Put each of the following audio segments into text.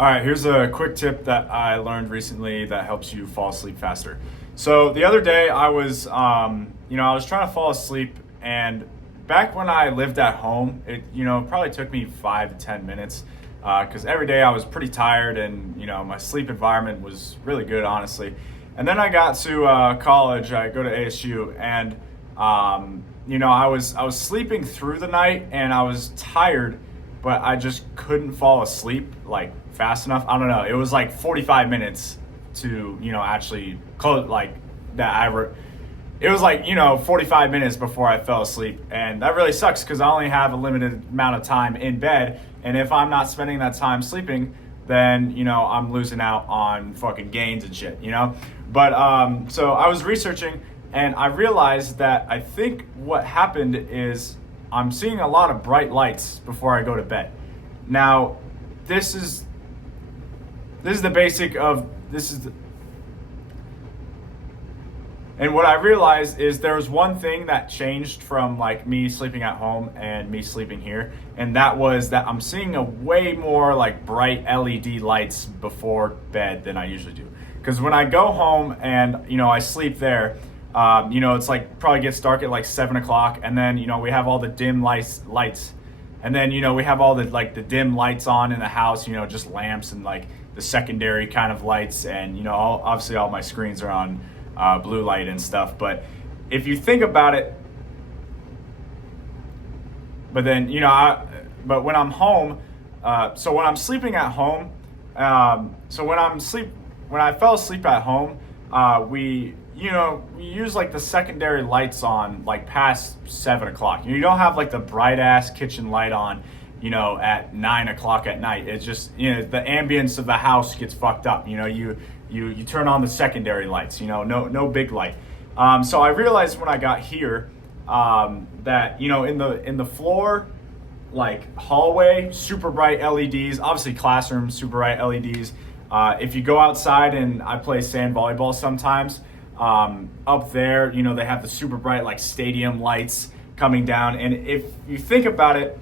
All right, here's a quick tip that I learned recently that helps you fall asleep faster. So the other day I was, I was trying to fall asleep, and back when I lived at home, it, probably took me 5 to 10 minutes because every day I was pretty tired, and my sleep environment was really good, honestly. And then I got to college. I go to ASU, and I was sleeping through the night, and I was tired, but I just couldn't fall asleep like fast enough. I don't know. It was like 45 minutes to, actually close like that. It was like, 45 minutes before I fell asleep. And that really sucks because I only have a limited amount of time in bed. And if I'm not spending that time sleeping, then, I'm losing out on fucking gains and shit, But so I was researching, and I realized that I think what happened is I'm seeing a lot of bright lights before I go to bed. Now, this is the basic of and what I realized is there was one thing that changed from like me sleeping at home and me sleeping here, and that was that I'm seeing a way more like bright LED lights before bed than I usually do. Because when I go home and I sleep there, it's like probably gets dark at like 7 o'clock, and then we have all the dim lights, and then we have all the dim lights on in the house, just lamps and like the secondary kind of lights, and obviously all my screens are on blue light and stuff. But if you think about it, but then but when I'm home, so when I'm sleeping at home, when I fell asleep at home, we use like the secondary lights on like past 7 o'clock. You don't have like the bright ass kitchen light on, at 9 o'clock at night. It's just, the ambience of the house gets fucked up. You turn on the secondary lights, no big light. So I realized when I got here, that, in the floor, like hallway, super bright LEDs, obviously classroom, super bright LEDs. If you go outside, and I play sand volleyball sometimes, up there, they have the super bright like stadium lights coming down. And if you think about it,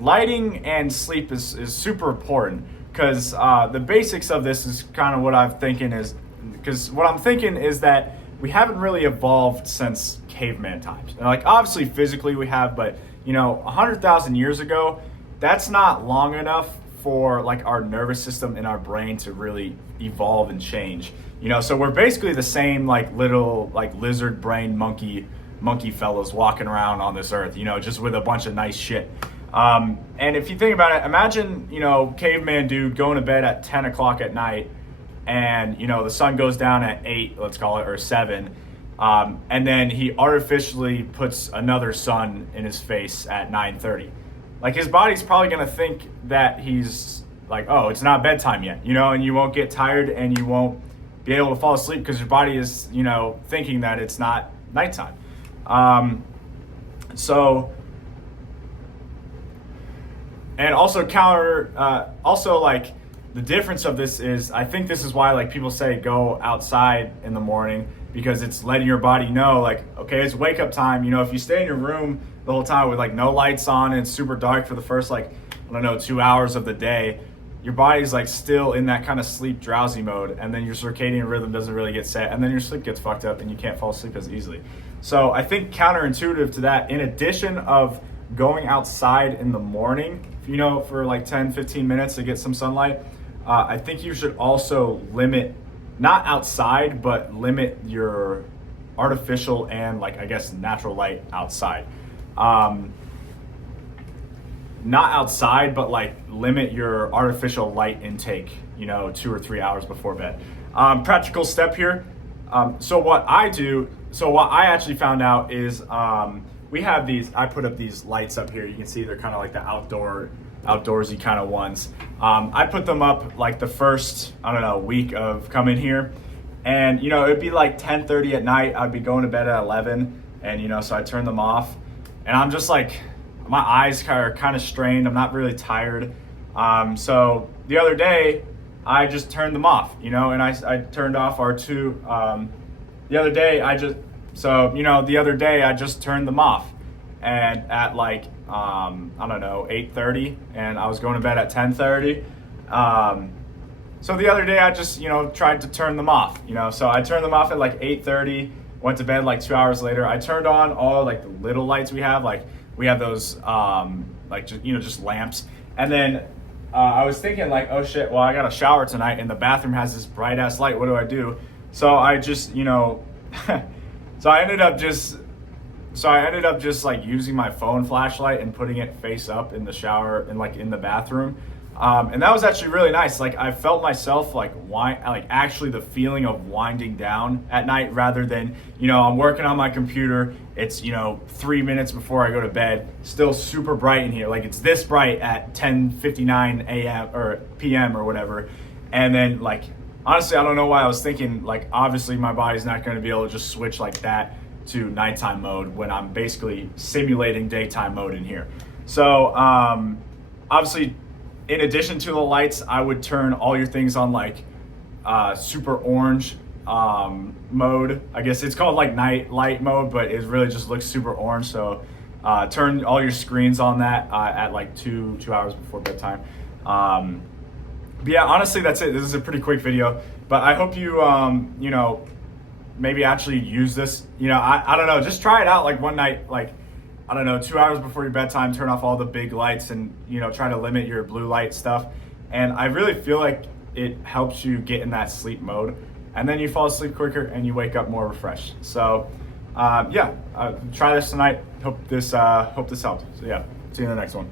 lighting and sleep is super important, because the basics of this is kind of what I'm thinking is, because what I'm thinking is that we haven't really evolved since caveman times. And like obviously physically we have, but 100,000 years ago, that's not long enough for like our nervous system and our brain to really evolve and change. So we're basically the same like little like lizard brain monkey fellows walking around on this earth, just with a bunch of nice shit. And if you think about it, imagine, caveman dude going to bed at 10 o'clock at night, and, the sun goes down at 8, let's call it, or 7. And then he artificially puts another sun in his face at 9:30. Like his body's probably going to think that he's like, oh, it's not bedtime yet, and you won't get tired, and you won't be able to fall asleep because your body is, thinking that it's not nighttime. And also like the difference of this is, I think this is why like people say go outside in the morning, because it's letting your body know like, okay, it's wake up time. If you stay in your room the whole time with like no lights on and it's super dark for the first 2 hours of the day, your body's like still in that kind of sleep drowsy mode, and then your circadian rhythm doesn't really get set, and then your sleep gets fucked up and you can't fall asleep as easily. So I think counterintuitive to that, in addition of going outside in the morning, for like 10-15 minutes to get some sunlight, I think you should also limit, not outside, but limit your artificial and like I guess natural light outside. Not outside, but like limit your artificial light intake, 2 or 3 hours before bed. Practical step here. So what I actually found out is, we have these, I put up these lights up here. You can see they're kind of like the outdoorsy kind of ones. I put them up like the first, week of coming here. And, it'd be like 10:30 at night. I'd be going to bed at 11. And, so I turn them off. And I'm just like, my eyes are kind of strained. I'm not really tired. So the other day, I just turned them off, and I turned off our two. The other day, I just turned them off. And at like, 8:30, and I was going to bed at 10:30. So the other day I just, tried to turn them off, So I turned them off at like 8:30, went to bed like 2 hours later. I turned on all like the little lights we have. Like we have those, like, just lamps. And then I was thinking like, oh shit, well I got a shower tonight and the bathroom has this bright ass light. What do I do? So I just, so I ended up just like using my phone flashlight and putting it face up in the shower and like in the bathroom. And that was actually really nice. Like I felt myself like actually the feeling of winding down at night rather than, I'm working on my computer. It's, 3 minutes before I go to bed, still super bright in here. Like it's this bright at 10:59 a.m. or p.m. or whatever. And then like, honestly, I don't know why I was thinking like, obviously my body's not going to be able to just switch like that to nighttime mode when I'm basically simulating daytime mode in here. So, obviously, in addition to the lights, I would turn all your things on like super orange mode. I guess it's called like night light mode, but it really just looks super orange. So turn all your screens on that at like two hours before bedtime. But yeah, honestly, that's it. This is a pretty quick video, but I hope you, maybe actually use this. I don't know, just try it out like one night, like, I don't know, 2 hours before your bedtime, turn off all the big lights and, try to limit your blue light stuff. And I really feel like it helps you get in that sleep mode. And then you fall asleep quicker and you wake up more refreshed. So, try this tonight. Hope this helped. So yeah, see you in the next one.